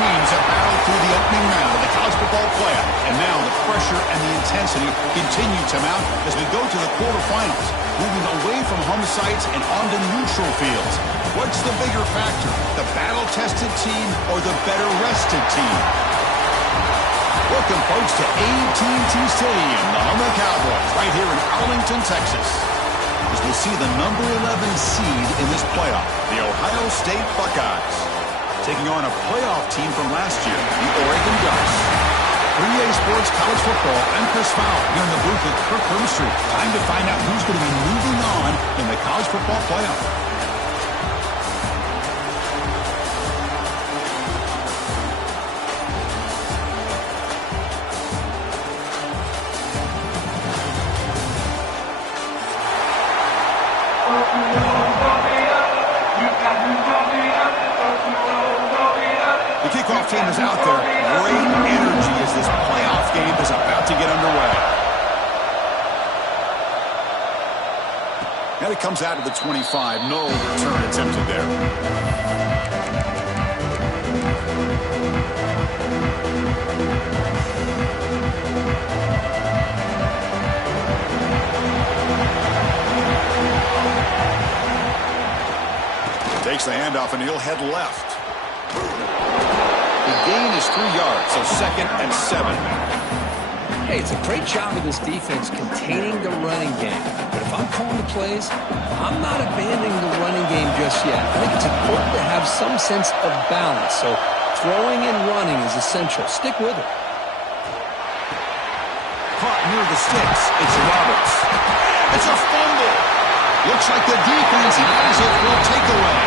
teams have battled through the opening round of the college football playoff, and now the pressure and the intensity continue to mount as we go to the quarterfinals, moving away from home sites and onto neutral fields. What's the bigger factor, the battle-tested team or the better-rested team? Welcome, folks, to AT&T Stadium, the home of the Cowboys, right here in Arlington, Texas, as we'll see the number 11 seed in this playoff, the Ohio State Buckeyes, taking on a playoff team from last year, the Oregon Ducks. For EA Sports College Football, I'm Chris Fowler here in the booth with Kirk Herbstreit. Time to find out who's going to be moving on in the college football playoff. The kickoff team is out there. Great energy as this playoff game is about to get underway. And it comes out of the 25. No return attempted there. Takes the handoff and he'll head left. The gain is 3 yards, so 2nd and 7. Hey, it's a great job of this defense containing the running game. But if I'm calling the plays, I'm not abandoning the running game just yet. I think it's important to have some sense of balance. So throwing and running is essential. Stick with it. Caught near the sticks. It's Roberts. It's a fumble. Looks like the defense has it for a takeaway.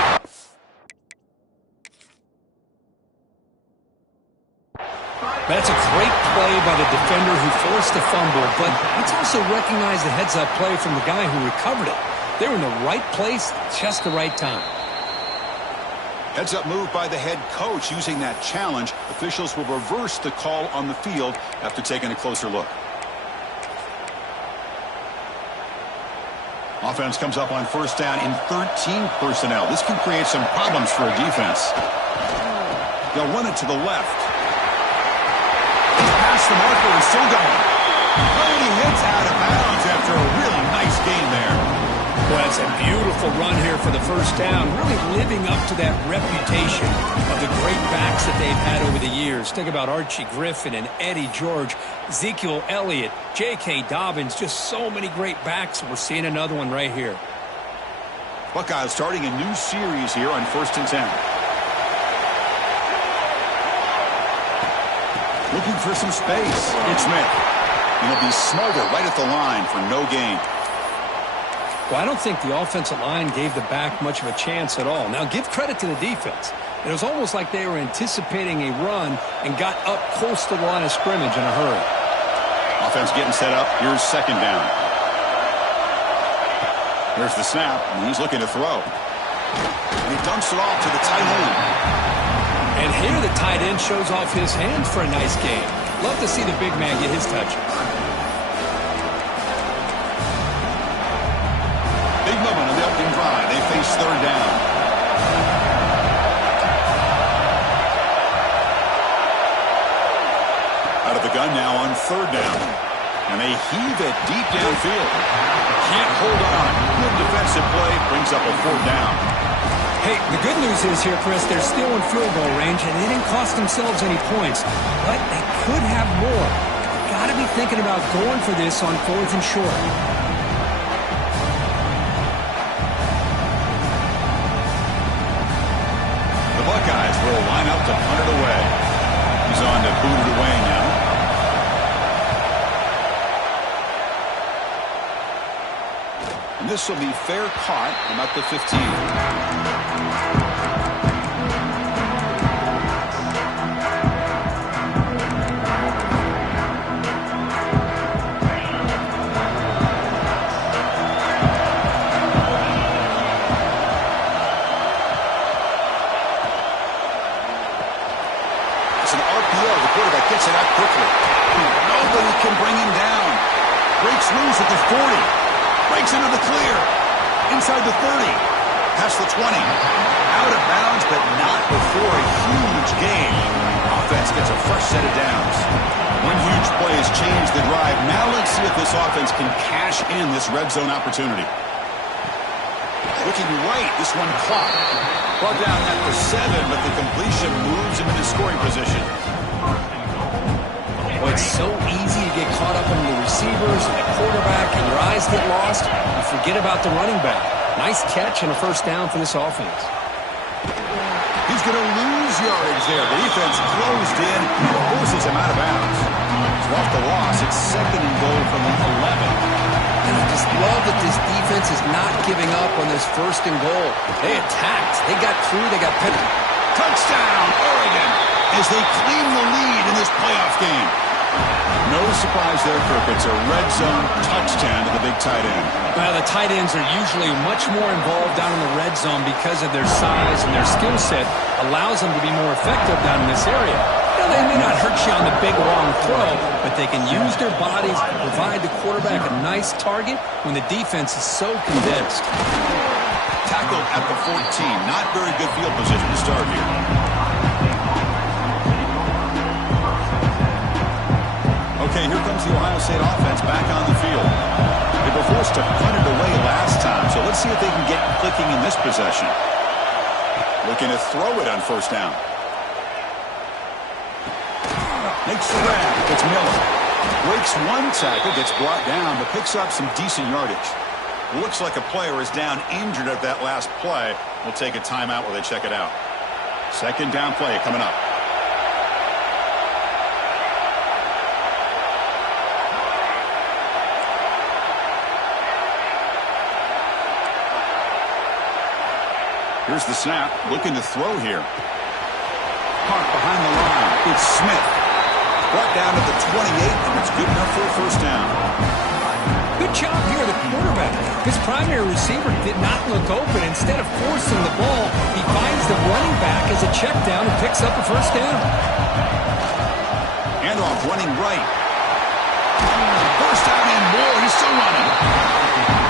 That's a great play by the defender who forced the fumble, but let's also recognize the heads-up play from the guy who recovered it. They were in the right place, just the right time. Heads-up move by the head coach using that challenge. Officials will reverse the call on the field after taking a closer look. Offense comes up on first down in 13 personnel. This can create some problems for a defense. They'll run it to the left. Past the marker and still going. Oh, he hits out of bounds after a really nice gain there. Well, that's a beautiful run here for the first down, really living up to that reputation of the great backs that they've had over the years. Think about Archie Griffin and Eddie George, Ezekiel Elliott, J.K. Dobbins, just so many great backs, and we're seeing another one right here. Buckeyes starting a new series here on 1st and 10. Looking for some space. It's Smith. He'll be smothered right at the line for no gain. Well, I don't think the offensive line gave the back much of a chance at all. Now, give credit to the defense. It was almost like they were anticipating a run and got up close to the line of scrimmage in a hurry. Offense getting set up. Here's 2nd down. Here's the snap, and he's looking to throw. And he dumps it off to the tight end. And here the tight end shows off his hands for a nice game. Love to see the big man get his touches. Big moment on the opening drive. They face 3rd down. Out of the gun now on 3rd down. And they heave it deep downfield. Can't hold on. Good defensive play. Brings up a 4th down. Hey, the good news is here, Chris, they're still in field goal range, and they didn't cost themselves any points. But they could have more. Got to be thinking about going for this on 4th and short. The Buckeyes will line up to punt it away. He's on to boot it away now. And this will be fair caught from up to 15. Gets it out quickly. Nobody can bring him down. Breaks loose at the 40. Breaks into the clear. Inside the 30. Past the 20. Out of bounds, but not before a huge gain. gets a fresh set of downs. One huge play has changed the drive. Now let's see if this offense can cash in this red zone opportunity. Looking right, this one caught. Brought down at the 7, but the completion moves him into scoring position. Well, it's so easy to get caught up in the receivers and the quarterback, and your eyes get lost. You forget about the running back. Nice catch and a first down for this offense. He's going to lose yardage there. The defense closed in and forces him out of bounds. He's lost the loss. It's 2nd and goal from the 11. And I just love that this defense is not giving up on this 1st and goal. They attacked. They got through. They got picked. Touchdown, Oregon, as they claim the lead in this playoff game. No surprise there, Kirk. It's a red zone touchdown to the big tight end. Well, the tight ends are usually much more involved down in the red zone because of their size and their skill set allows them to be more effective down in this area. Now, they may not hurt you on the big, long throw, but they can use their bodies to provide the quarterback a nice target when the defense is so condensed. Tackled at the 14. Not very good field position to start here. Okay, here comes the Ohio State offense back on the field. They were forced to punt it away last time, so let's see if they can get clicking in this possession. Looking to throw it on 1st down. Makes the grab. It's Miller. Breaks one tackle, gets brought down, but picks up some decent yardage. Looks like a player is down injured at that last play. We'll take a timeout while they check it out. 2nd down play coming up. Here's the snap. Looking to throw here. Park behind the line. It's Smith. Brought down to the 28, and it's good enough for a 1st down. Good job here, the quarterback. His primary receiver did not look open. Instead of forcing the ball, he finds the running back as a check down and picks up a 1st down. Handoff running right. 1st down and more. He's still running.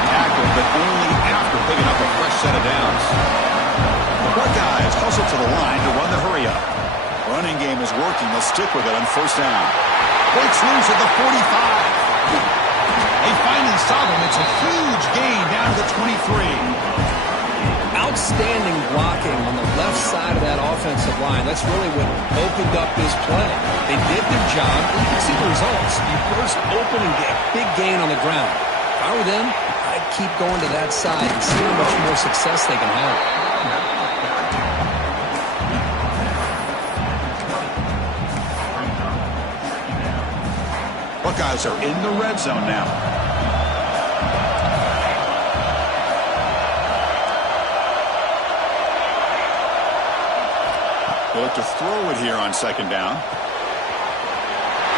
Tackled, but only after picking up a fresh set of downs. The Buckeyes hustle to the line to run the hurry-up. Running game is working. They'll stick with it on 1st down. Breaks loose at the 45. They finally stop him. It's a huge gain down to the 23. Outstanding blocking on the left side of that offensive line. That's really what opened up this play. They did their job. You can see the results. You burst open and get a big gain on the ground. If I were them, I'd keep going to that side and see how much more success they can have. Buckeyes are in the red zone now. They look to throw it here on 2nd down.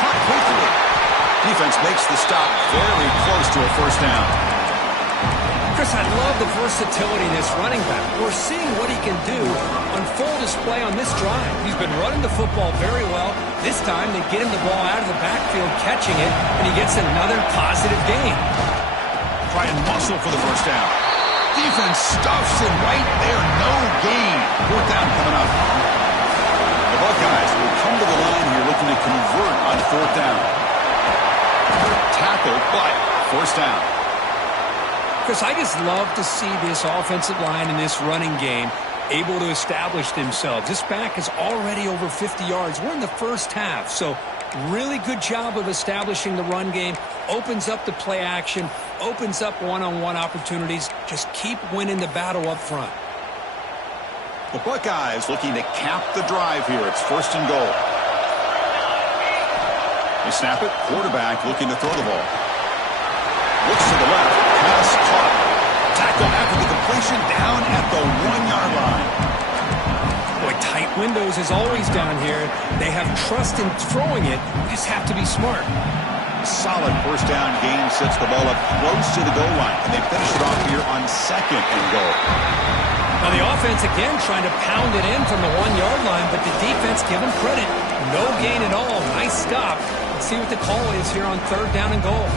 Caught quickly. Defense makes the stop very close to a 1st down. Chris, I love the versatility in this running back. We're seeing what he can do on full display on this drive. He's been running the football very well. This time they get him the ball out of the backfield, catching it, and he gets another positive gain. Try and muscle for the 1st down. Defense stuffs him right there. No gain. 4th down coming up. The Buckeyes will come to the line here looking to convert on 4th down. Tackle, but 1st down. Chris, I just love to see this offensive line in this running game able to establish themselves. This back is already over 50 yards. We're in the 1st half, so really good job of establishing the run game. Opens up the play action, opens up one-on-one opportunities. Just keep winning the battle up front. The Buckeyes looking to cap the drive here. It's 1st and goal. They snap it. Quarterback looking to throw the ball. Looks to the left. Pass caught. Tackle after the completion down at the 1-yard line. Boy, tight windows is always down here. They have trust in throwing it. They just have to be smart. Solid 1st down gain sets the ball up close to the goal line. And they finish it off here on 2nd and goal. Now the offense again trying to pound it in from the 1-yard line, but the defense giving credit. No gain at all. Nice stop. Let's see what the call is here on 3rd down and goal.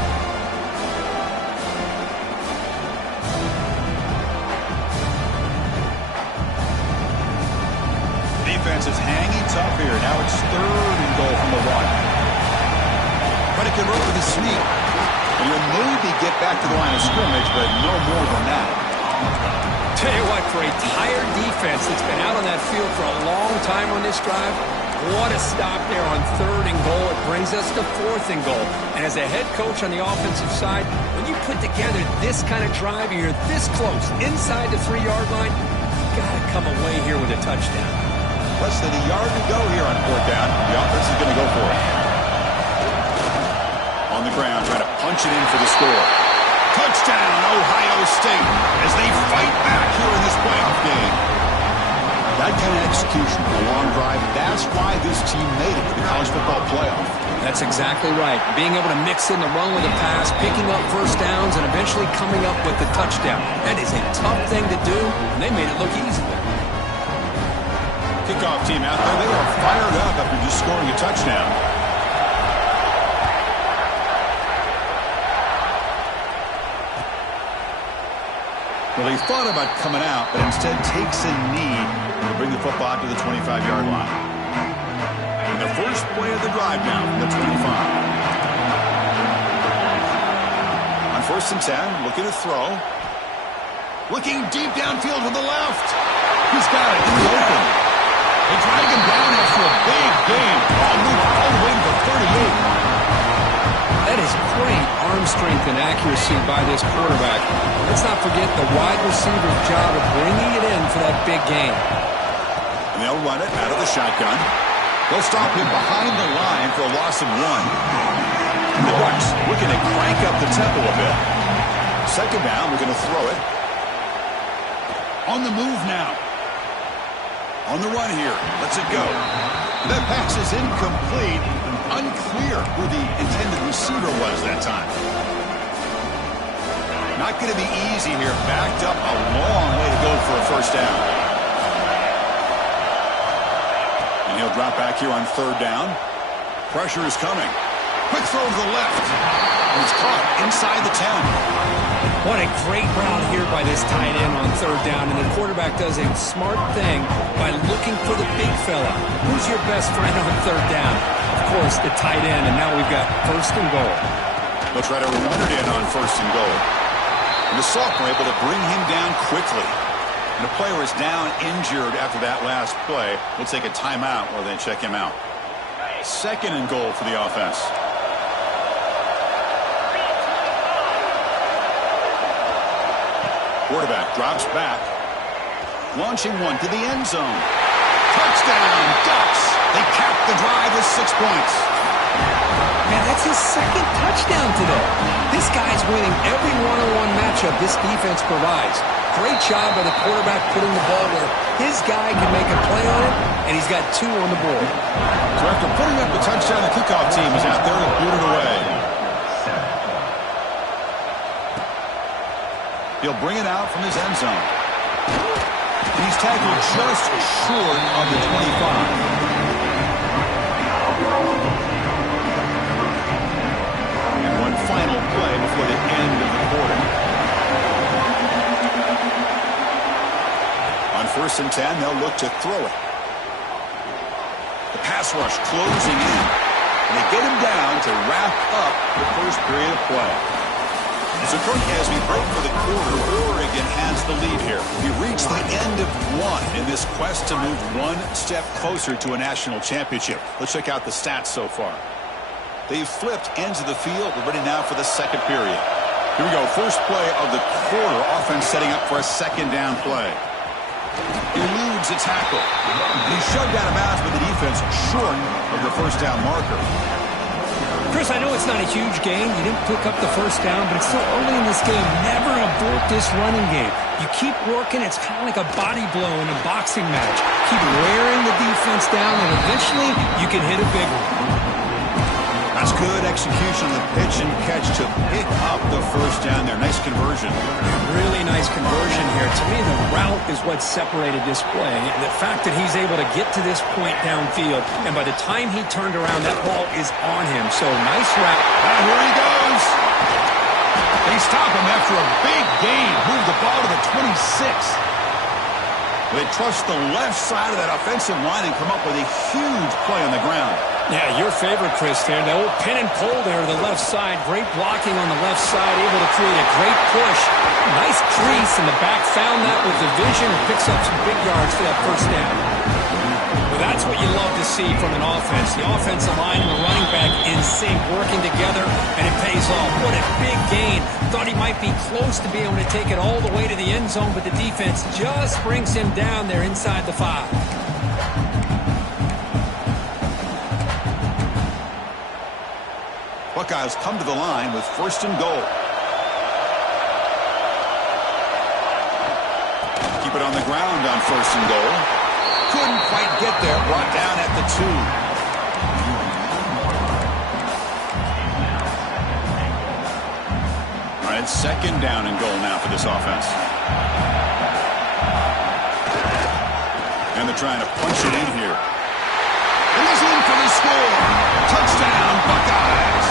Defense is hanging tough here. Now it's 3rd goal from the 1. But it can run with a sneak. And you'll maybe get back to the line of scrimmage, but no more than that. Tell you what, for a tired defense that's been out on that field for a long time on this drive, what a stop there on 3rd and goal. It brings us to 4th and goal. And as a head coach on the offensive side, when you put together this kind of drive, you're this close inside the 3-yard line, you got to come away here with a touchdown. Less than a yard to go here on 4th down. The offense is going to go for it. On the ground, trying to punch it in for the score. Touchdown, Ohio State, as they fight back here in this playoff game. That kind of execution for a long drive, that's why this team made it to the college football playoff. That's exactly right. Being able to mix in the run with a pass, picking up first downs, and eventually coming up with the touchdown. That is a tough thing to do, and they made it look easy. Kickoff team out there, they are fired up after just scoring a touchdown. Well, he thought about coming out, but instead takes a knee to bring the football to the 25-yard line. And the first play of the drive now from the 25. On 1st and 10, looking to throw. Looking deep downfield to the left. He's got it in the open. They drag him down after a big game. Ball moved all the way to the 38. That is great arm strength and accuracy by this quarterback. Let's not forget the wide receiver's job of bringing it in for that big game. And they'll run it out of the shotgun. They'll stop him behind the line for a loss of 1. And the Bucs looking to crank up the tempo a bit. 2nd down, we're going to throw it. On the move now. On the run here. Let's it go. That pass is incomplete. Unclear who the intended receiver was that time. Not going to be easy here. Backed up a long way to go for a 1st down. And he'll drop back here on 3rd down. Pressure is coming. Quick throw to the left. And it's caught inside the 10. What a great route here by this tight end on 3rd down. And the quarterback does a smart thing by looking for the big fella. Who's your best friend on 3rd down? Of course, the tight end, and now we've got 1st and goal. They'll try to run it in on 1st and goal. And the sophomore able to bring him down quickly. And the player is down injured after that last play. We'll take a timeout while they check him out. 2nd and goal for the offense. Quarterback drops back. Launching one to the end zone. Touchdown, Ducks! They cap the drive with 6 points. Man, that's his 2nd touchdown today. This guy's winning every one-on-one matchup this defense provides. Great job by the quarterback putting the ball where his guy can make a play on it, and he's got 2 on the board. So after putting up the touchdown, the kickoff team is out there to boot it away. He'll bring it out from his end zone. He's tackled just short of the 25. And one final play before the end of the quarter. On 1st and 10, they'll look to throw it. The pass rush closing in. And they get him down to wrap up the first period of play. So, Kirk, as we break for the quarter, Oregon has the lead here. We reach the end of 1 in this quest to move one step closer to a national championship. Let's check out the stats so far. They've flipped ends of the field. We're ready now for the 2nd period. Here we go. First play of the quarter. Offense setting up for a 2nd down play. Eludes a tackle. And he's shoved out of bounds by the defense short of the 1st down marker. Chris, I know it's not a huge game. You didn't pick up the 1st down, but it's still early in this game. Never abort this running game. You keep working. It's kind of like a body blow in a boxing match. Keep wearing the defense down, and eventually you can hit a big one. That's good execution on the pitch and catch to pick up the 1st down there. Nice conversion. Really nice conversion here. To me, the route is what separated this play. And the fact that he's able to get to this point downfield, and by the time he turned around, that ball is on him. So nice route. And here he goes. They stop him after a big gain. Move the ball to the 26. They trust the left side of that offensive line and come up with a huge play on the ground. Yeah, your favorite, Chris, there. The old pin and pull there to the left side. Great blocking on the left side, able to create a great push. Nice crease in the back. Found that with the vision and picks up some big yards for that first down. Well, that's what you love to see from an offense. The offensive line and the running back in sync, working together, and it pays off. What a big gain. Thought he might be close to being able to take it all the way to the end zone, but the defense just brings him down there inside the 5. Buckeyes come to the line with 1st and goal. Keep it on the ground on 1st and goal. Couldn't quite get there. Brought down at the 2. All right, 2nd down and goal now for this offense. And they're trying to punch it in here. And he's in for the score. Touchdown, Buckeyes.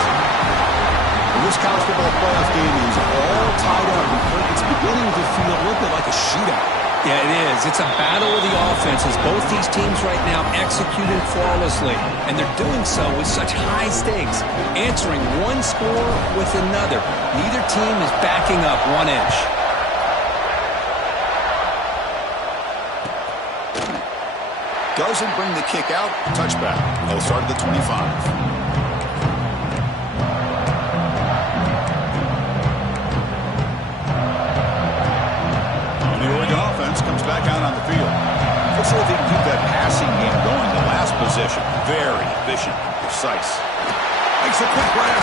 This college football playoff game is all tied up. It's beginning to feel a little bit like a shootout. Yeah, it is. It's a battle of the offenses. Both these teams right now executing flawlessly, and they're doing so with such high stakes, answering one score with another. Neither team is backing up 1 inch. Doesn't bring the kick out. Touchback. They'll start at the 25. Comes back out on the field. Let's see if they can keep that passing game going. The last possession, very efficient, precise. Makes a quick grab.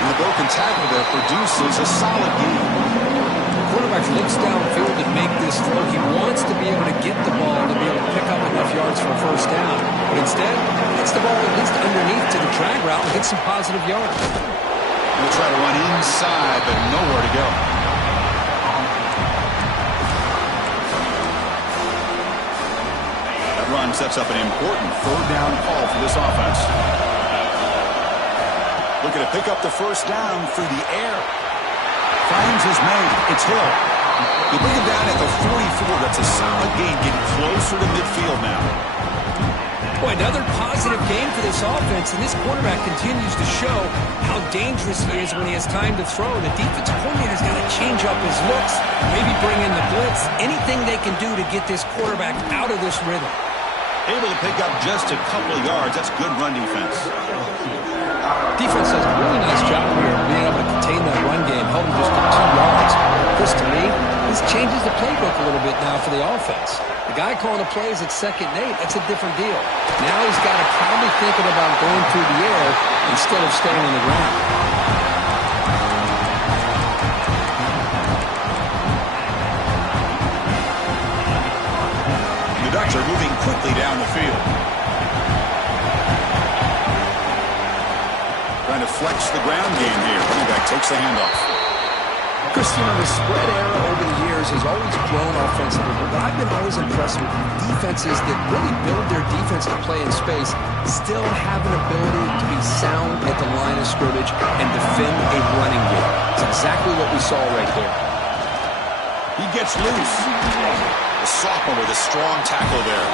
And the broken tackle there produces a solid game. The quarterback looks downfield to make this throw. He wants to be able to get the ball to be able to pick up enough yards for a first down. But instead, gets the ball at least underneath to the drag route and gets some positive yards. We'll try to run inside, but nowhere to go. Run sets up an important 3rd down call for this offense. Looking to pick up the first down through the air. Finds his man. It's Hill. You bring him down at the 44. That's a solid gain, getting closer to midfield now. Boy, another positive game for this offense, and this quarterback continues to show how dangerous he is when he has time to throw. The defensive coordinator's got to change up his looks, maybe bring in the blitz, anything they can do to get this quarterback out of this rhythm. Able to pick up just a couple of yards. That's good run defense. Defense does a really nice job here of being able to contain that run game, held him just to 2 yards. Chris, to me, this changes the playbook a little bit now for the offense. The guy calling the plays at 2nd and 8, that's a different deal. Now he's got to probably thinking about going through the air instead of staying on the ground. Are moving quickly down the field. Trying to flex the ground game here. Running back takes the handoff. Christian, the spread era over the years has always grown offensively, but I've been always impressed with defenses that really build their defense to play in space, still have an ability to be sound at the line of scrimmage and defend a running game. It's exactly what we saw right there. He gets loose. The sophomore with a strong tackle there.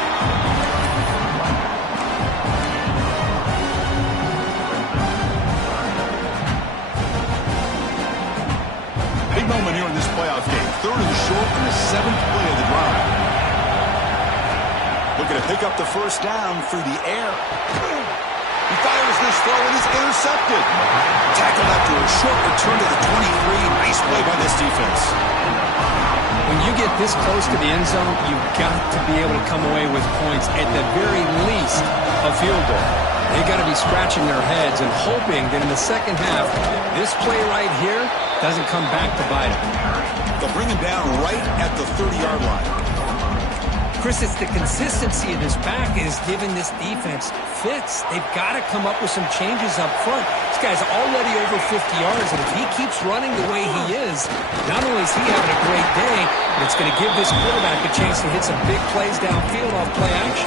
Big moment here in this playoff game. 3rd and short on the 7th play of the drive. Looking to pick up the first down through the air. He fires this throw and is intercepted. Tackled after a short return to the 23. Nice play by this defense. When you get this close to the end zone, you've got to be able to come away with points, at the very least a field goal. They've got to be scratching their heads and hoping that in the second half, this play right here doesn't come back to bite them. They'll bring him down right at the 30-yard line. Chris, it's the consistency of this back is giving this defense fits. They've got to come up with some changes up front. This guy's already over 50 yards, and if he keeps running the way he is, not only is he having a great day, but it's going to give this quarterback a chance to hit some big plays downfield off play action.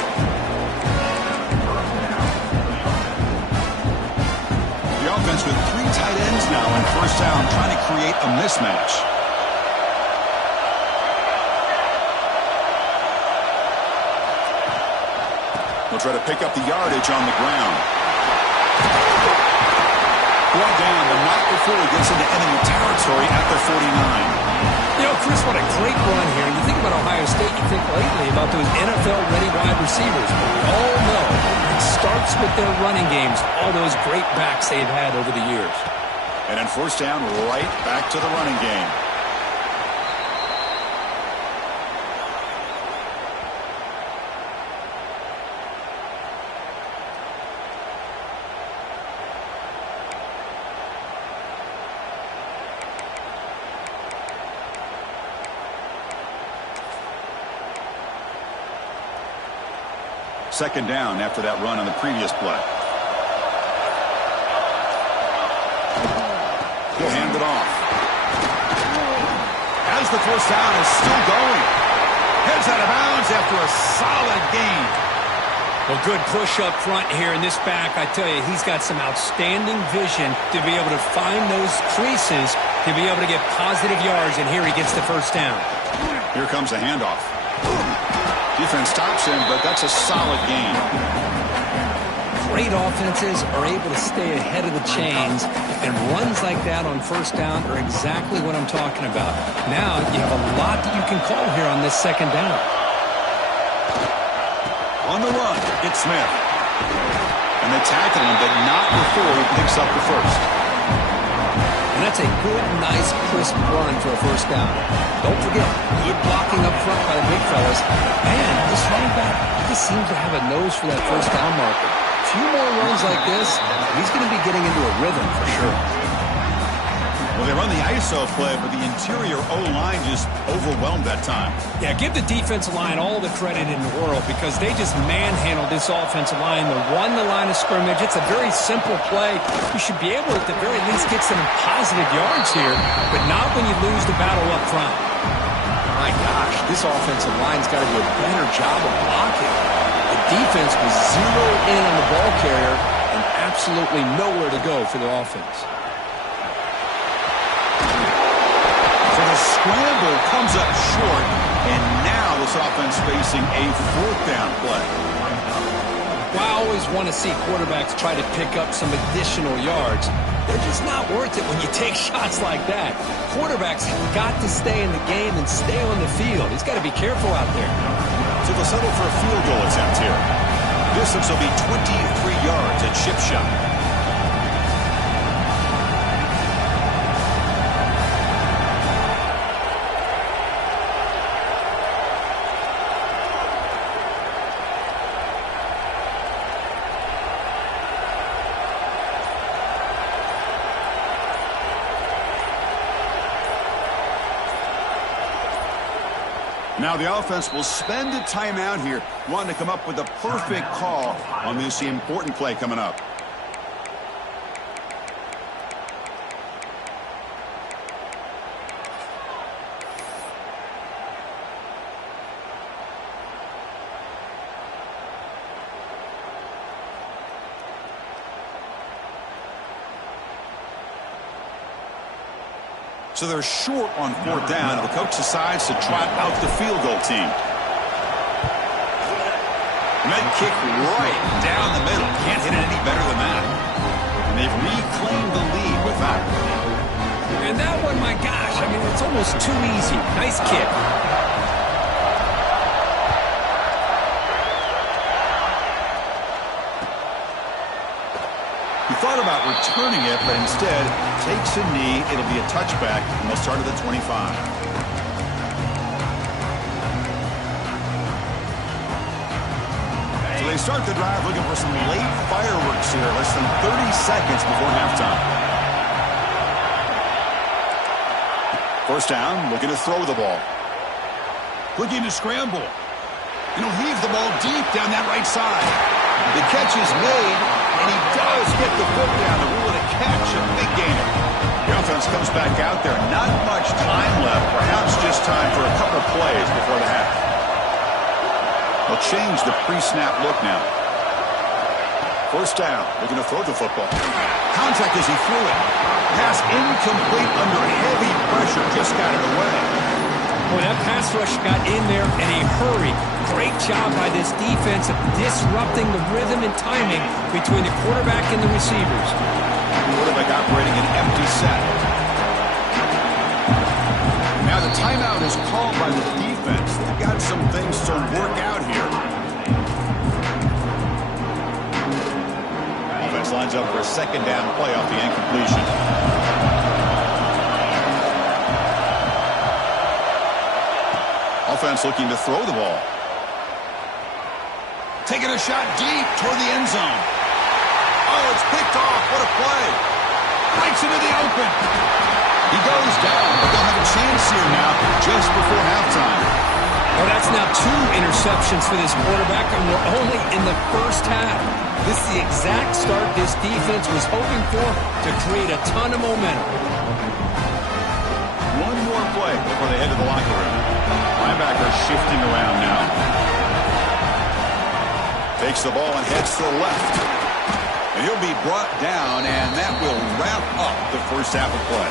The offense with 3 tight ends now on first down, trying to create a mismatch. They'll try to pick up the yardage on the ground. Brought down, but not before he gets into enemy territory at the 49. You know, Chris, what a great run here. You think about Ohio State, you think lately about those NFL-ready wide receivers. But we all know it starts with their running games, all those great backs they've had over the years. And then first down, right back to the running game. Second down after that run on the previous play. He'll hand it off. As the first down is still going. Heads out of bounds after a solid gain. Well, good push up front here in this back. I tell you, he's got some outstanding vision to be able to find those creases, to be able to get positive yards, and here he gets the first down. Here comes a handoff. Defense stops him, but that's a solid gain. Great offenses are able to stay ahead of the chains, and runs like that on first down are exactly what I'm talking about. Now you have a lot that you can call here on this second down. On the run, it's Smith. And they tackle him, but not before he picks up the first. And that's a good, nice, crisp run for a first down. Don't forget, good blocking up front by the big fellas. And this running back, he just seems to have a nose for that first down marker. A few more runs like this, he's going to be getting into a rhythm for sure. Well, they run the ISO play, but the interior O-line just overwhelmed that time. Yeah, give the defensive line all the credit in the world because they just manhandled this offensive line. They won the line of scrimmage. It's a very simple play. You should be able to, at the very least, get some positive yards here, but not when you lose the battle up front. My gosh, this offensive line's got to do a better job of blocking. The defense was zeroed in on the ball carrier and absolutely nowhere to go for the offense. So the scramble comes up short, and now this offense facing a fourth down play. Well, I always want to see quarterbacks try to pick up some additional yards. They're just not worth it when you take shots like that. Quarterbacks have got to stay in the game and stay on the field. He's got to be careful out there. So they'll settle for a field goal attempt here. Distance will be 23 yards at chip shot. Now the offense will spend a timeout here, wanting to come up with a perfect call on this important play coming up. So they're short on fourth down, and the coach decides to trot out the field goal team. Med kick right down the middle. Can't hit it any better than that. And they've reclaimed the lead with that. And that one, my gosh, I mean, it's almost too easy. Nice kick. He thought about returning it, but instead takes a knee. It'll be a touchback, and they'll start at the 25. So they start the drive looking for some late fireworks here, less than 30 seconds before halftime. First down, looking to throw the ball. Looking to scramble. And he'll heave the ball deep down that right side. The catch is made, and he does get the foot down to rule it a catch, a big gainer. The offense comes back out there. Not much time left, perhaps just time for a couple plays before the half. They'll change the pre-snap look now. First down, looking to throw the football. Contact as he threw it. Pass incomplete under heavy pressure, just got it away. Boy, that pass rush got in there in a hurry. Great job by this defense of disrupting the rhythm and timing between the quarterback and the receivers. Quarterback operating an empty set. Now the timeout is called by the defense. They've got some things to work out here. Offense lines up for a second down play off the incompletion. Offense looking to throw the ball. Taking a shot deep toward the end zone. Oh, it's picked off. What a play. Breaks into the open. He goes down, but they'll have a chance here now just before halftime. Well, that's now 2 interceptions for this quarterback, and we're only in the first half. This is the exact start this defense was hoping for to create a ton of momentum. One more play before they head to the locker room. Linebacker shifting around now. Takes the ball and heads to the left. And he'll be brought down, and that will wrap up the first half of play.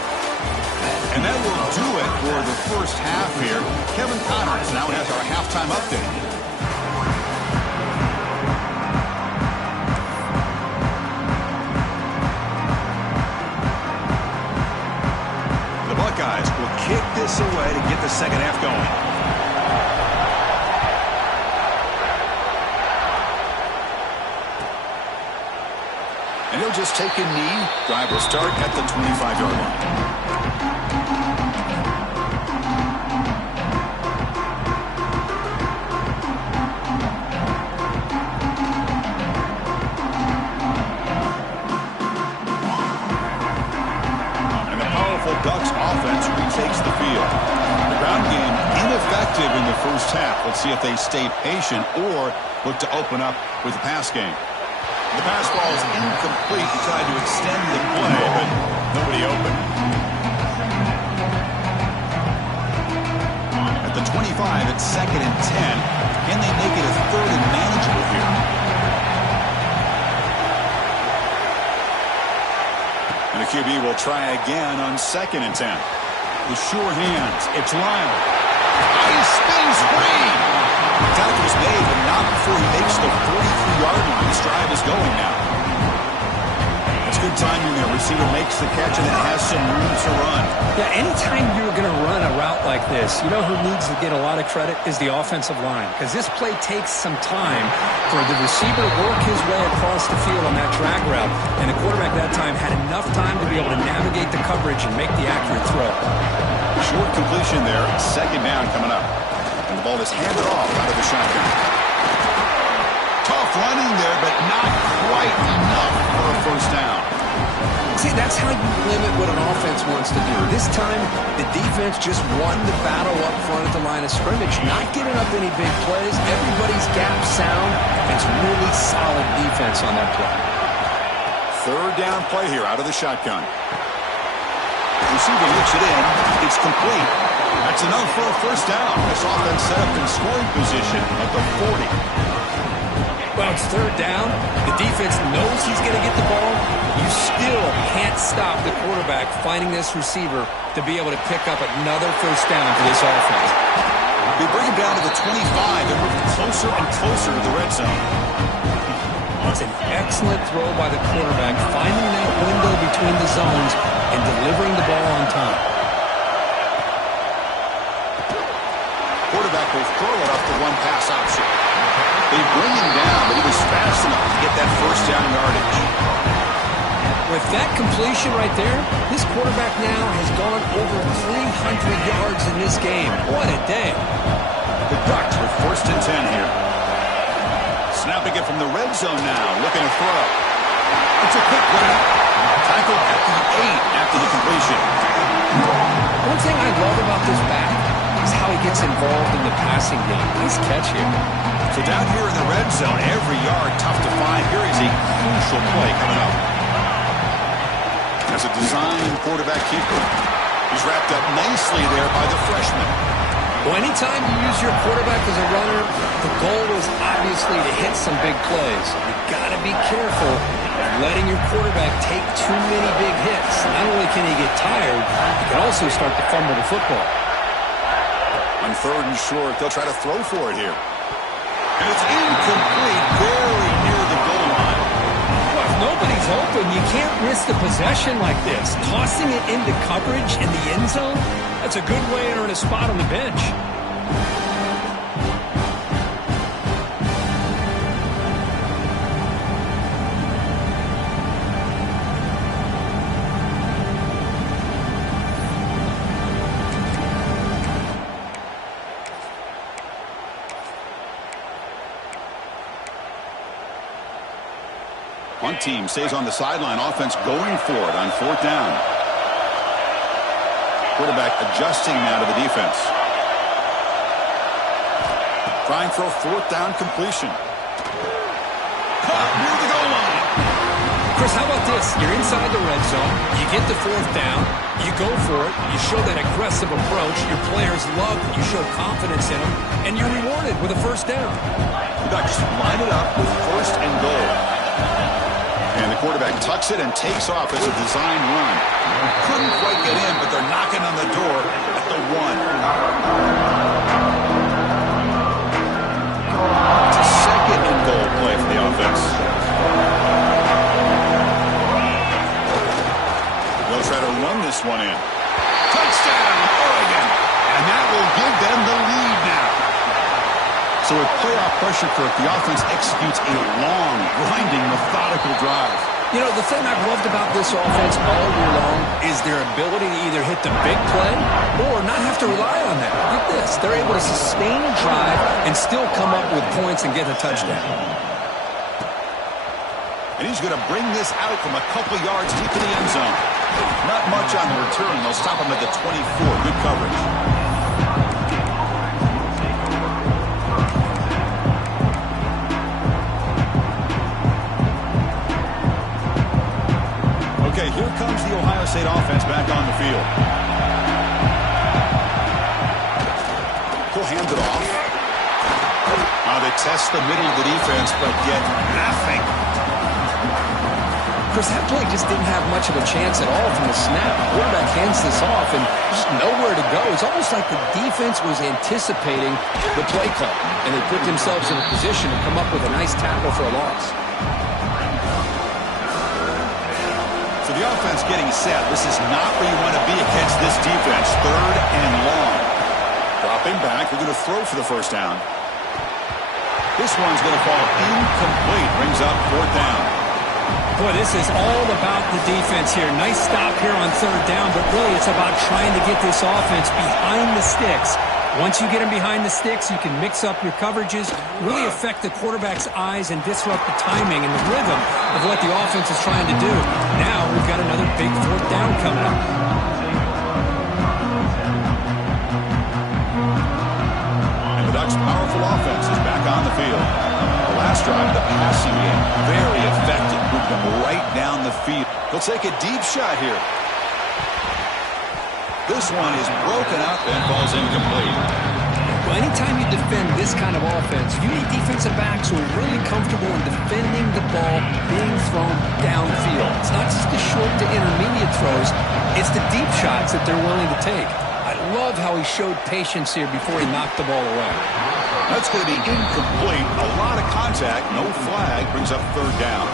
And that will do it for the first half here. Kevin Connors now has our halftime update. The Buckeyes will kick this away to get the second half going. And he'll just take a knee. Drive will start at the 25-yard line. Ducks offense retakes the field. The ground game ineffective in the first half. Let's see if they stay patient or look to open up with the pass game. The pass ball is incomplete. He tried to extend the play, but nobody open. At the 25, it's 2nd and 10. Can they make it a 3rd and manageable here? And the QB will try again on 2nd and 10. The sure hands. It's Lyle. He spins free. The tackle was made, but not before he makes the 43-yard line. This drive is going now. That's good timing there. Receiver makes the catch and then has some room to run. Yeah, anytime you're going to run a route like this, you know who needs to get a lot of credit is the offensive line. Because this play takes some time for the receiver to work his way across the field on that drag route. And the quarterback that time had enough time to be able to navigate the coverage and make the accurate throw. Short completion there. 2nd down coming up. And the ball is handed off out of the shotgun. Tough running there, but not quite enough for a first down. See, that's how you limit what an offense wants to do. This time, the defense just won the battle up front at the line of scrimmage, not giving up any big plays. Everybody's gap sound. It's really solid defense on that play. 3rd down play here out of the shotgun. Receiver looks it in. It's complete. That's enough for a first down. This offense set up in scoring position at the 40. Well, it's 3rd down. The defense knows he's going to get the ball. You still can't stop the quarterback finding this receiver to be able to pick up another first down for this offense. They bring him down to the 25. They're moving closer and closer to the red zone. It's an excellent throw by the quarterback, finding that window between the zones and delivering the ball on time. Quarterback will throw it off the one pass option. They bring him down, but he was fast enough to get that first down yardage. With that completion right there, this quarterback now has gone over 300 yards in this game. What a day. The Ducks with 1st and 10 here. Snapping it from the red zone now, looking to throw. It's a quick grab. Tackle at the 8 after the completion. One thing I love about this back is how he gets involved in the passing game. Nice catch here. So down here in the red zone, every yard tough to find. Here is a crucial play coming up. As a design quarterback keeper. He's wrapped up nicely there by the freshman. Well, anytime you use your quarterback as a runner, the goal is obviously to hit some big plays. You've got to be careful of letting your quarterback take too many big hits. Not only can he get tired, he can also start to fumble the football. On 3rd and short, they'll try to throw for it here. And it's incomplete, very near the goal line. Well, if nobody's open, you can't risk the possession like this. Tossing it into coverage in the end zone, that's a good way to earn a spot on the bench. One team stays on the sideline. Offense going for it on 4th down. Quarterback adjusting now to the defense. Trying for a 4th down completion. Caught near the goal line. Chris, how about this? You're inside the red zone. You get the 4th down. You go for it. You show that aggressive approach. Your players love that you show confidence in them. And you're rewarded with a 1st down. The Ducks line it up with 1st and goal. And the quarterback tucks it and takes off as a design run. Couldn't quite get in, but they're knocking on the door at the 1. It's a 2nd and goal play for the offense. They'll try to run this one in. Touchdown, Oregon! And that will give them the lead now. So with playoff pressure, Kirk, the offense executes a long, grinding, methodical drive. You know, the thing I've loved about this offense all year long is their ability to either hit the big play or not have to rely on that. Look at this. They're able to sustain a drive and still come up with points and get a touchdown. And he's going to bring this out from a couple yards deep in the end zone. Not much on the return. They'll stop him at the 24. Good coverage. Okay, here comes the Ohio State offense back on the field. He'll hand it off. They test the middle of the defense, but get nothing. Chris, that play just didn't have much of a chance at all from the snap. The quarterback hands this off and just nowhere to go. It's almost like the defense was anticipating the play call, and they put themselves in a position to come up with a nice tackle for a loss. So the offense getting set. This is not where you want to be against this defense. 3rd and long. Dropping back. They're going to throw for the 1st down. This one's going to fall incomplete. Brings up 4th down. Boy, this is all about the defense here. Nice stop here on 3rd down, but really it's about trying to get this offense behind the sticks. Once you get them behind the sticks, you can mix up your coverages, really affect the quarterback's eyes and disrupt the timing and the rhythm of what the offense is trying to do. Now we've got another big 4th down coming up. And the Ducks' powerful offense is back on the field. The last drive of the passing game, very effective. Moved them right down the field. He'll take a deep shot here. This one is broken up and falls incomplete. Well, anytime you defend this kind of offense, you need defensive backs who are really comfortable in defending the ball being thrown downfield. It's not just the short to intermediate throws, it's the deep shots that they're willing to take. I love how he showed patience here before he knocked the ball away. That's going to be incomplete. A lot of contact, no flag, brings up 3rd down.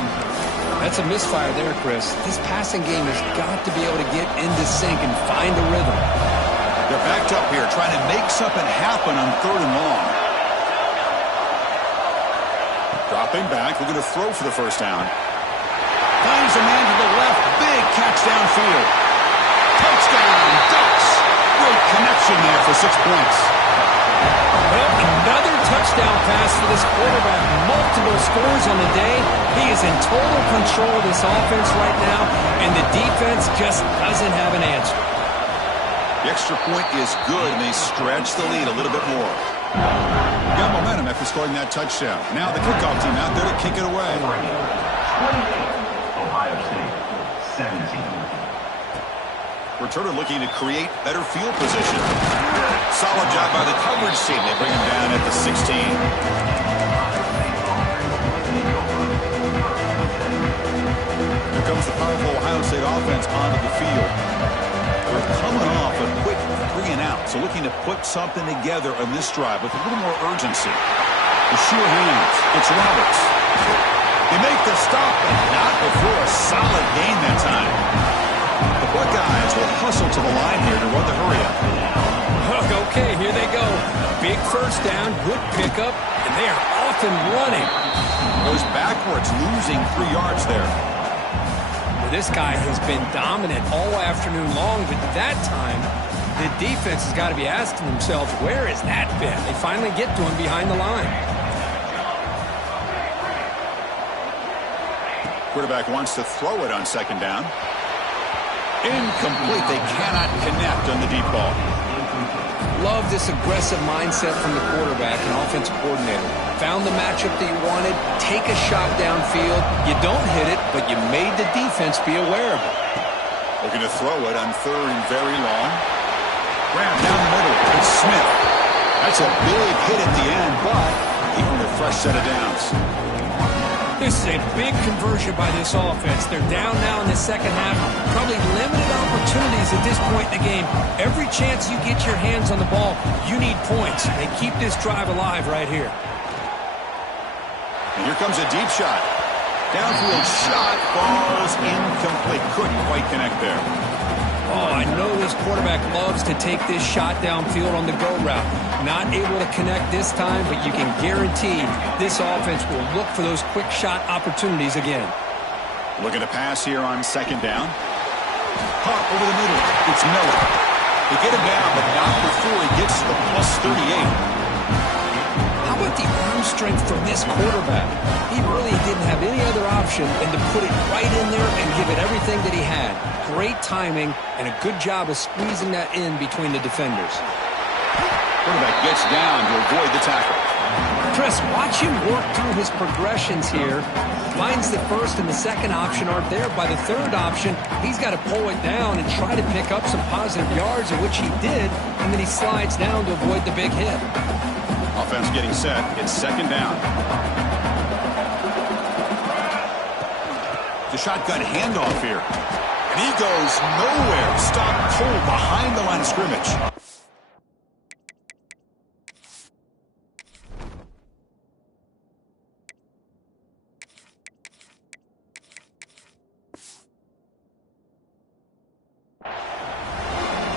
That's a misfire there, Chris. This passing game has got to be able to get into sync and find a rhythm. They're backed up here, trying to make something happen on 3rd and long. Dropping back, we're going to throw for the 1st down. Finds a man to the left, big catch downfield. Touchdown, Ducks! Great connection there for 6 points. Well, another touchdown pass for this quarterback. Multiple scores on the day. He is in total control of this offense right now, and the defense just doesn't have an answer. The extra point is good, and they stretch the lead a little bit more. Got momentum after scoring that touchdown. Now the kickoff team out there to kick it away. Ohio State, 17. Returner looking to create better field position. Solid job by the coverage team. They bring him down at the 16. Here comes the powerful Ohio State offense onto the field. They're coming off a quick 3 and out, so looking to put something together on this drive with a little more urgency. The sure hands. It's Roberts. They make the stop, but not before a solid gain that time. The Buckeyes will hustle to the line here to run the hurry-up. Okay, here they go. Big first down, good pickup, and they are off and running. Goes backwards, losing 3 yards there. Well, this guy has been dominant all afternoon long, but that time, the defense has got to be asking themselves, where has that been? They finally get to him behind the line. Quarterback wants to throw it on second down. Incomplete. They cannot connect on the deep ball. Love this aggressive mindset from the quarterback and offensive coordinator. Found the matchup that you wanted. Take a shot downfield. You don't hit it, but you made the defense be aware of it. Looking to throw it on third and very long. Grab down the middle. It's Smith. That's a big hit at the end, but even a fresh set of downs. This is a big conversion by this offense. They're down now in the second half. Probably limited opportunities at this point in the game. Every chance you get your hands on the ball, you need points. They keep this drive alive right here. And here comes a deep shot. Downfield shot falls incomplete. Couldn't quite connect there. Oh, I know this quarterback loves to take this shot downfield on the go route. Not able to connect this time, but you can guarantee this offense will look for those quick shot opportunities again. Looking to pass here on second down. Pop over the middle. It's Miller. They get him down, but not before he gets to the plus 38. How about the arm strength from this quarterback? He really didn't have any other option than to put it right in there and give it everything that he had. Great timing and a good job of squeezing that in between the defenders. Quarterback gets down to avoid the tackle. Chris, watch him work through his progressions here. Finds the first and the second option aren't there. By the third option, he's got to pull it down and try to pick up some positive yards, of which he did, and then he slides down to avoid the big hit. Offense getting set. It's second down. The shotgun handoff here. And he goes nowhere. Stopped cold behind the line of scrimmage.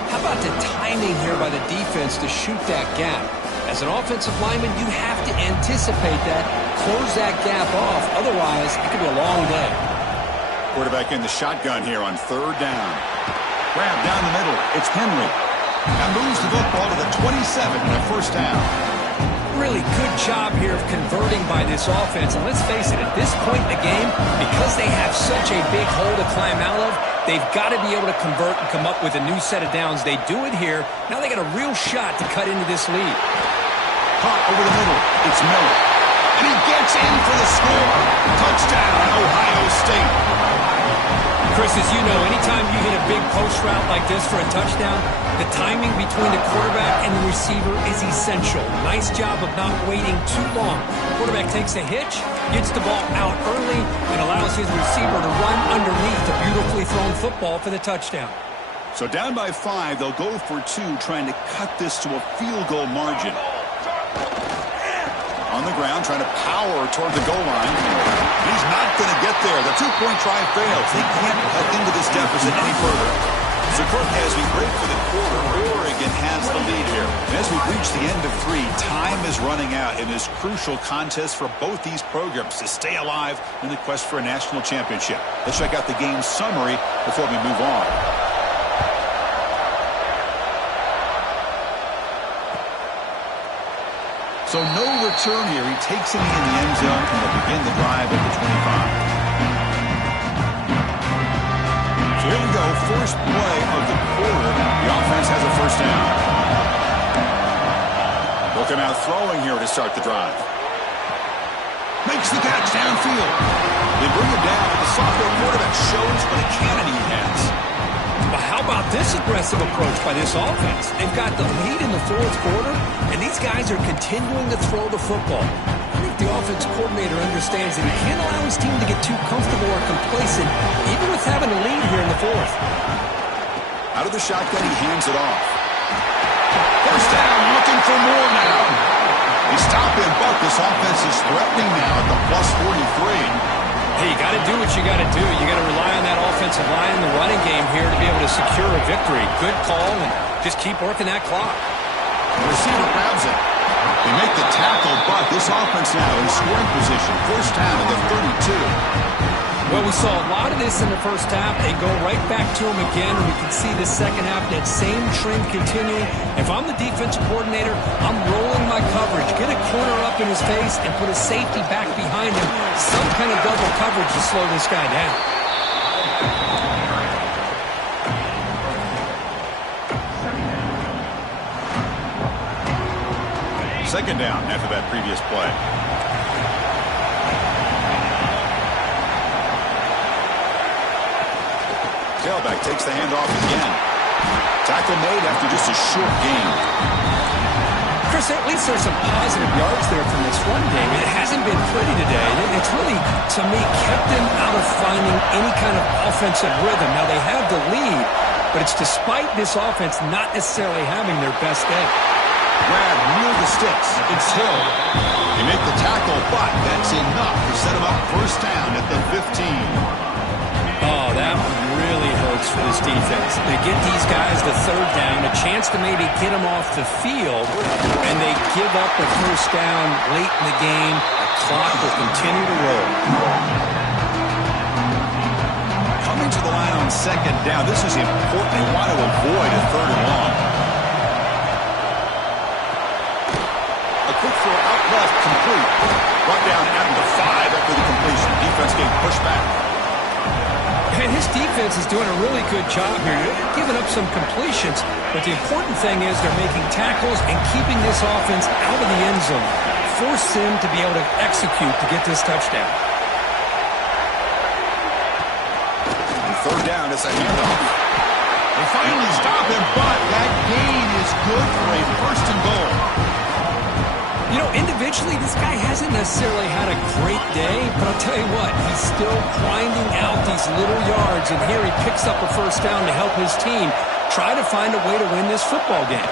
How about the timing here by the defense to shoot that gap? As an offensive lineman, you have to anticipate that, close that gap off. Otherwise, it could be a long day. Quarterback in the shotgun here on third down. Grab down the middle. It's Henry. Now moves the football to the 27 and a first down. Really good job here of converting by this offense. And let's face it, at this point in the game, because they have such a big hole to climb out of, they've got to be able to convert and come up with a new set of downs. They do it here. Now they got a real shot to cut into this lead. Pop over the middle. It's Miller. And he gets in for the score. Touchdown, Ohio State. Chris, as you know, anytime you hit a big post route like this for a touchdown, the timing between the quarterback and the receiver is essential. Nice job of not waiting too long. Quarterback takes a hitch, gets the ball out early, and allows his receiver to run underneath the beautifully thrown football for the touchdown. So down by 5, they'll go for 2, trying to cut this to a field goal margin. On the ground, trying to power toward the goal line. He's not going to get there. The two-point try fails. They can't cut into this deficit any further. So, Kirk, as we break for the quarter, Oregon has the lead here. And as we reach the end of 3, time is running out in this crucial contest for both these programs to stay alive in the quest for a national championship. Let's check out the game summary before we move on. So no return here. He takes it in the end zone, and they'll begin the drive at the 25. So here we go. First play of the quarter. The offense has a first down. Looking out throwing here to start the drive. Makes the catch downfield. They bring him down, and the sophomore quarterback shows what a cannon he has. But how about this aggressive approach by this offense? They've got the lead in the fourth quarter, and these guys are continuing to throw the football. I think the offense coordinator understands that he can't allow his team to get too comfortable or complacent, even with having a lead here in the fourth. Out of the shotgun, he hands it off. First down, looking for more now. They stop him, but this offense is threatening now at the plus 43. Hey, you got to do what you got to do. You got to rely on that offensive line, the running game here to be able to secure a victory. Good call, and just keep working that clock. The receiver grabs it. They make the tackle, but this offense now in scoring position. First down at the 32. Well, we saw a lot of this in the first half. They go right back to him again, and we can see the second half, that same trend continuing. If I'm the defensive coordinator, I'm rolling my coverage. Get a corner up in his face and put a safety back behind him. Some kind of double coverage to slow this guy down. Second down after that previous play. Tailback takes the handoff again. Tackle made after just a short gain. Chris, at least there's some positive yards there from this run game. It hasn't been pretty today. It's really, to me, kept them out of finding any kind of offensive rhythm. Now, they have the lead, but it's despite this offense not necessarily having their best day. Grab near the sticks. It's Hill. They make the tackle, but that's enough to set him up first down at the 15. Oh, that one really hurts for this defense. They get these guys the third down, a chance to maybe get them off the field, and they give up a first down late in the game. The clock will continue to roll. Coming to the line on second down. This is important. They want to avoid a third and long. A quick throw out left, complete. Brought down at the 5 after the completion. Defense getting pushed back. And his defense is doing a really good job here. They're giving up some completions, but the important thing is they're making tackles and keeping this offense out of the end zone. Force him to be able to execute to get this touchdown. And third down is a handoff. They finally stop him, but that gain is good for a first and goal. You know, individually, this guy hasn't necessarily had a great day, but I'll tell you what, he's still grinding out these little yards, and here he picks up a first down to help his team try to find a way to win this football game.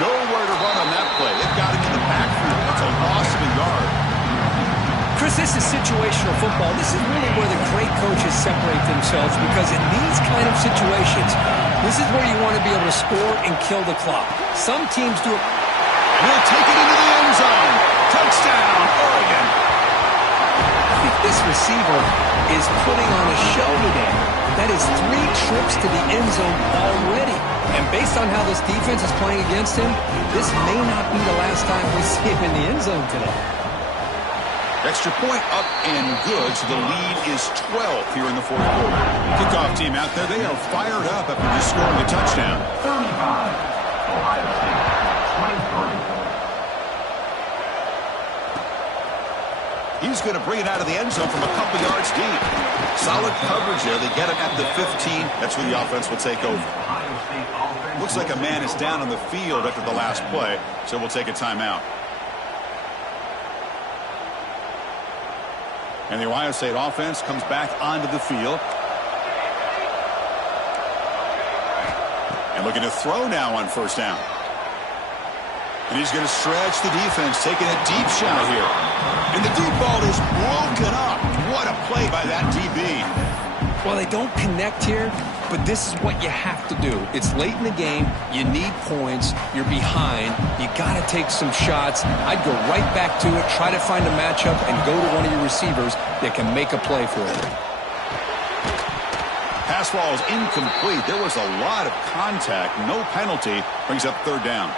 Nowhere to run on that play. It got him in the backfield. It's a loss of a yard. Chris, this is situational football. This is really where the great coaches separate themselves, because in these kind of situations, this is where you want to be able to score and kill the clock. Some teams do it. He'll take it into the end zone. Touchdown, Oregon. I think this receiver is putting on a show today. That is 3 trips to the end zone already. And based on how this defense is playing against him, this may not be the last time we see him in the end zone today. Extra point up and good, so the lead is 12 here in the fourth quarter. Kickoff team out there, they are fired up after just scoring a touchdown. 35, Ohio State, 23. He's going to bring it out of the end zone from a couple yards deep. Solid coverage there. They get him at the 15. That's where the offense will take over. Looks like a man is down on the field after the last play, so we'll take a timeout. And the Ohio State offense comes back onto the field. And looking to throw now on first down. And he's going to stretch the defense, taking a deep shot here. And the deep ball is broken up. What a play by that DB. Well, they don't connect here, but this is what you have to do. It's late in the game. You need points. You're behind. You got to take some shots. I'd go right back to it, try to find a matchup, and go to one of your receivers that can make a play for you. Pass ball is incomplete. There was a lot of contact. No penalty. Brings up third down.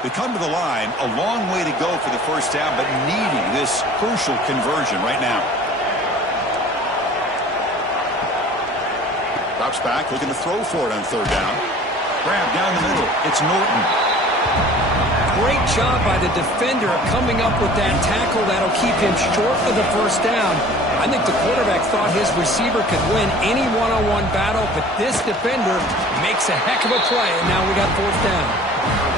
They come to the line. A long way to go for the first down, but needing this crucial conversion right now. Drops back, looking to throw for it on third down. Grab down the middle. It's Norton. Great job by the defender coming up with that tackle that'll keep him short of the first down. I think the quarterback thought his receiver could win any one-on-one battle, but this defender makes a heck of a play, and now we got fourth down.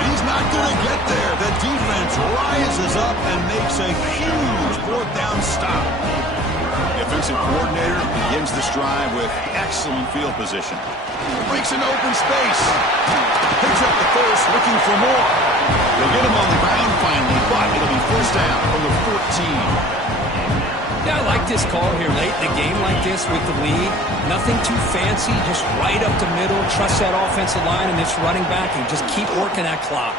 He's not going to get there. The defense rises up and makes a huge fourth down stop. If offensive coordinator begins this drive with excellent field position. Breaks an open space. Picks up the first, looking for more. They get him on the ground finally, but it'll be first down from the 14. Yeah, I like this call here late in the game like this with the lead. Nothing too fancy, just right up the middle. Trust that offensive line and this running back and just keep working that clock.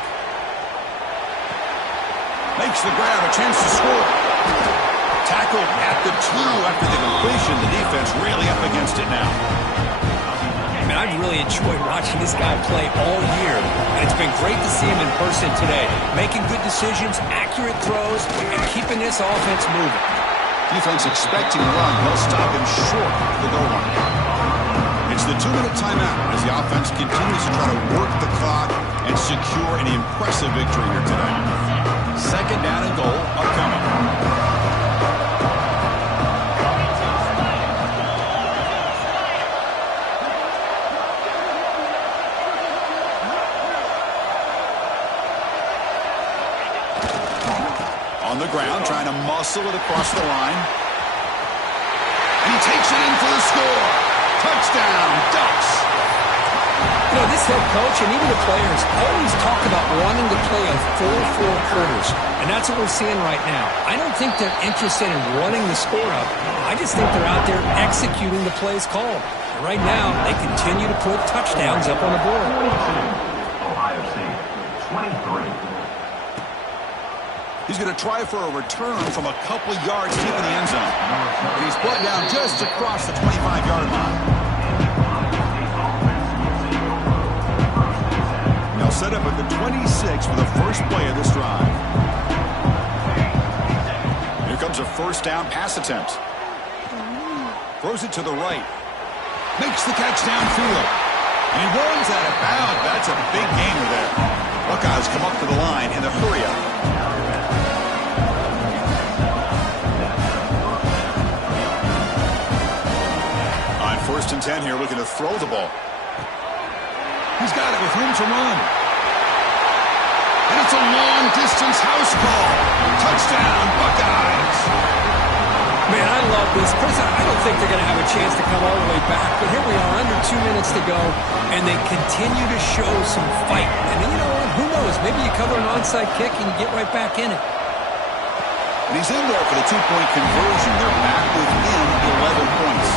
Makes the grab, a chance to score. Tackled at the 2 after the completion. The defense really up against it now. Man, I've really enjoyed watching this guy play all year, and it's been great to see him in person today. Making good decisions, accurate throws, and keeping this offense moving. Defense expecting a run. They'll stop him short of the goal line. It's the 2-minute timeout as the offense continues to try to work the clock and secure an impressive victory here today. Second down and goal upcoming. On the ground, trying to muscle it across the line. And he takes it in for the score. Touchdown, Ducks. You know, this head coach and even the players always talk about wanting to play a full 4 quarters. And that's what we're seeing right now. I don't think they're interested in running the score up. I just think they're out there executing the plays called. And right now, they continue to put touchdowns up on the board. Ohio State, 23. He's going to try for a return from a couple yards deep in the end zone. And he's brought down just across the 25-yard line. They'll set up at the 26 for the first play of this drive. Here comes a first down pass attempt. Throws it to the right. Makes the catch downfield. And he runs out of bounds. That's a big gainer there. Buckeyes come up to the line in the hurry-up. First and 10 here, looking to throw the ball. He's got it with room to run. And it's a long-distance house ball. Touchdown, Buckeyes. Man, I love this. Personally, I don't think they're going to have a chance to come all the way back. But here we are, under 2 minutes to go, and they continue to show some fight. And you know what? Who knows? Maybe you cover an onside kick and you get right back in it. And he's in there for the 2-point conversion. They're back within 11 points.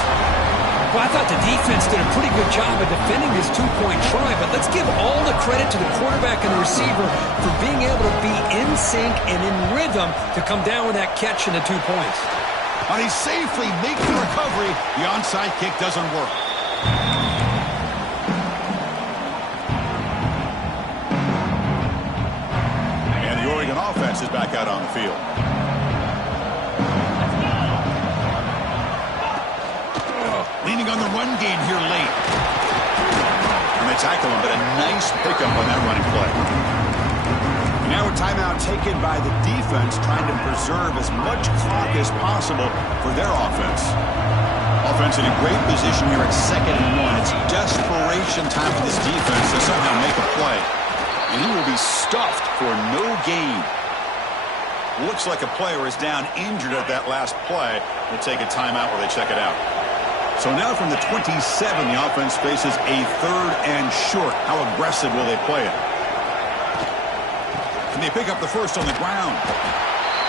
Well, I thought the defense did a pretty good job of defending this 2-point try, but let's give all the credit to the quarterback and the receiver for being able to be in sync and in rhythm to come down with that catch and the 2 points. And he safely makes the recovery. The onside kick doesn't work. And the Oregon offense is back out on the field. Leaning on the run game here late. And they tackle him, but a nice pickup on that running play. And now a timeout taken by the defense, trying to preserve as much clock as possible for their offense. Offense in a great position here at 2nd and 1. It's desperation time for this defense to somehow make a play. And he will be stuffed for no gain. Looks like a player is down injured at that last play. We'll take a timeout while they check it out. So now from the 27, the offense faces a 3rd and short. How aggressive will they play it? Can they pick up the first on the ground?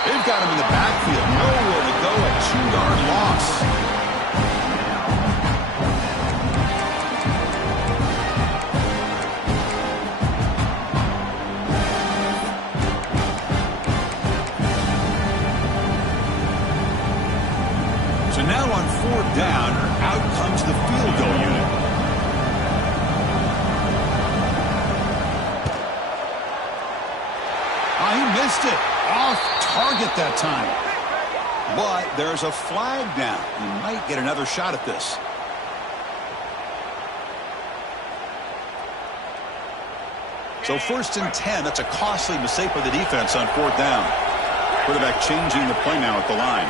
They've got him in the backfield. Nowhere to go. A 2-yard loss. So now on 4th down, out comes the field goal unit. He missed it. Off target that time. But there's a flag down. He might get another shot at this. So 1st and 10. That's a costly mistake by the defense on 4th down. Quarterback changing the play now at the line.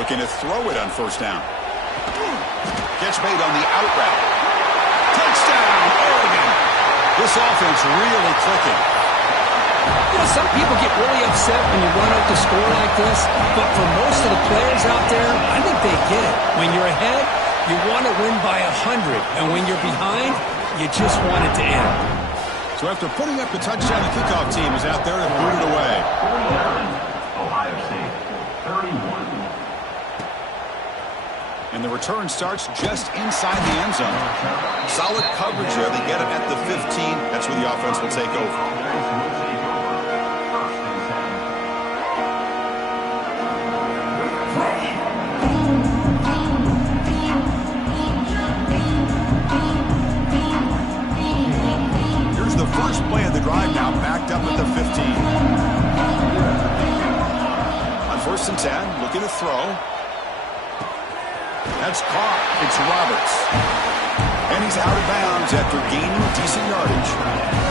Looking to throw it on 1st down. Gets made on the out route. Touchdown, Oregon. This offense really clicking. You know, some people get really upset when you run up the score like this, but for most of the players out there, I think they get it. When you're ahead, you want to win by 100, and when you're behind, you just want it to end. So after putting up the touchdown, the kickoff team is out there to boot it away. 49, Ohio State, 31. And the return starts just inside the end zone. Solid coverage there. They get it at the 15. That's where the offense will take over. Here's the first play of the drive now, backed up at the 15. On 1st and 10, looking to throw. That's caught. It's Roberts. And he's out of bounds after gaining decent yardage.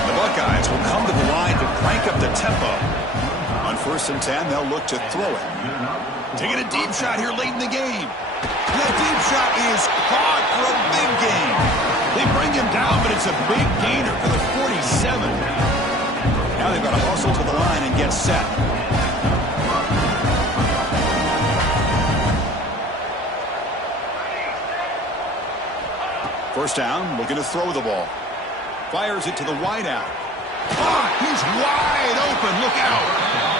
The Buckeyes will come to the line to crank up the tempo. On 1st and 10, they'll look to throw it. Taking a deep shot here late in the game. That deep shot is caught for a big gain. They bring him down, but it's a big gainer for the 47. Now they've got to hustle to the line and get set. First down, looking to throw the ball. Fires it to the wideout. He's wide open. Look out.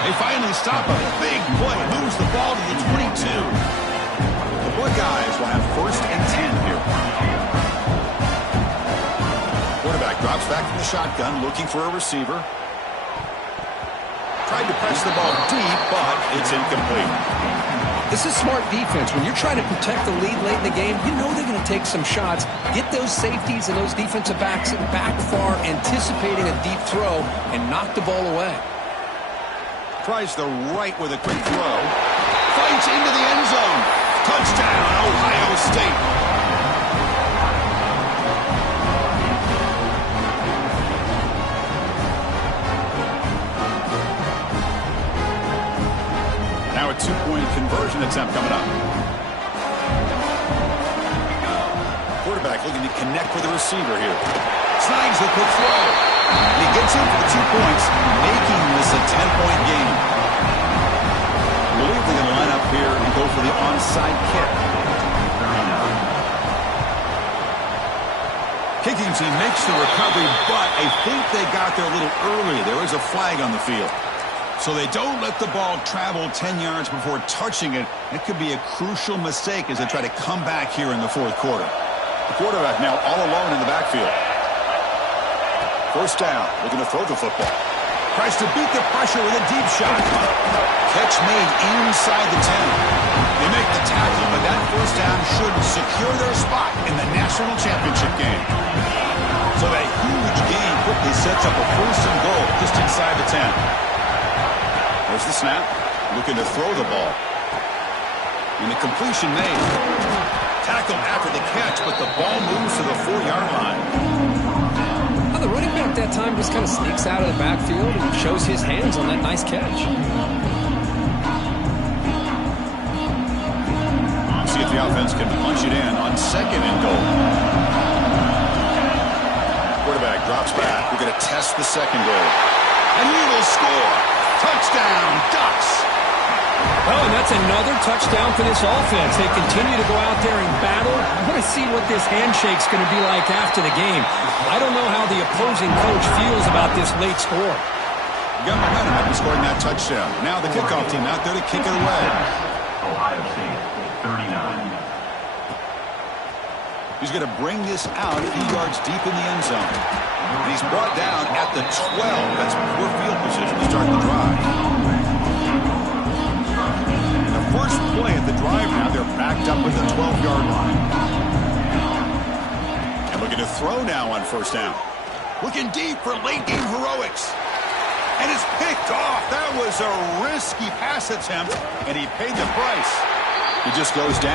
They finally stop a big play. Moves the ball to the 22. The Buckeyes will have 1st and 10 here. Quarterback drops back from the shotgun, looking for a receiver. Tried to press the ball deep, but it's incomplete. This is smart defense. When you're trying to protect the lead late in the game, you know they're going to take some shots. Get those safeties and those defensive backs back far, anticipating a deep throw, and knock the ball away. Tries the right with a quick throw. Fights into the end zone. Touchdown, Ohio State. Now a 2-point conversion attempt coming up. Quarterback looking to connect with the receiver here. Snags the quick throw. He gets in for the 2 points, making this a 10-point game. I believe they're going to line up here and go for the onside kick. Kicking team makes the recovery, but I think they got there a little early. There is a flag on the field. So they don't let the ball travel 10 yards before touching it. It could be a crucial mistake as they try to come back here in the 4th quarter. The quarterback now all alone in the backfield. First down, looking to throw the football. Tries to beat the pressure with a deep shot. Catch made inside the 10. They make the tackle, but that first down should secure their spot in the national championship game. So that huge gain quickly sets up a 1st and goal just inside the 10. There's the snap, looking to throw the ball. And the completion made. Tackle after the catch, but the ball moves to the 4-yard line. Well, the running back that time just kind of sneaks out of the backfield and shows his hands on that nice catch. See if the offense can punch it in on 2nd and goal. Quarterback drops back. We're going to test the secondary. And he will score. Touchdown, Ducks. Well, and that's another touchdown for this offense. They continue to go out there and battle. I want to see what this handshake's going to be like after the game. I don't know how the opposing coach feels about this late score. Got momentum after scoring that touchdown. Now the kickoff team out there to kick it away. Ohio State, 39. He's going to bring this out a few yards deep in the end zone. And he's brought down at the 12. That's poor field position to start the drive. The first play of the drive now, they're backed up at the 12-yard line. And looking to throw now on 1st down. Looking deep for late-game heroics. And it's picked off. That was a risky pass attempt, and he paid the price. He just goes down.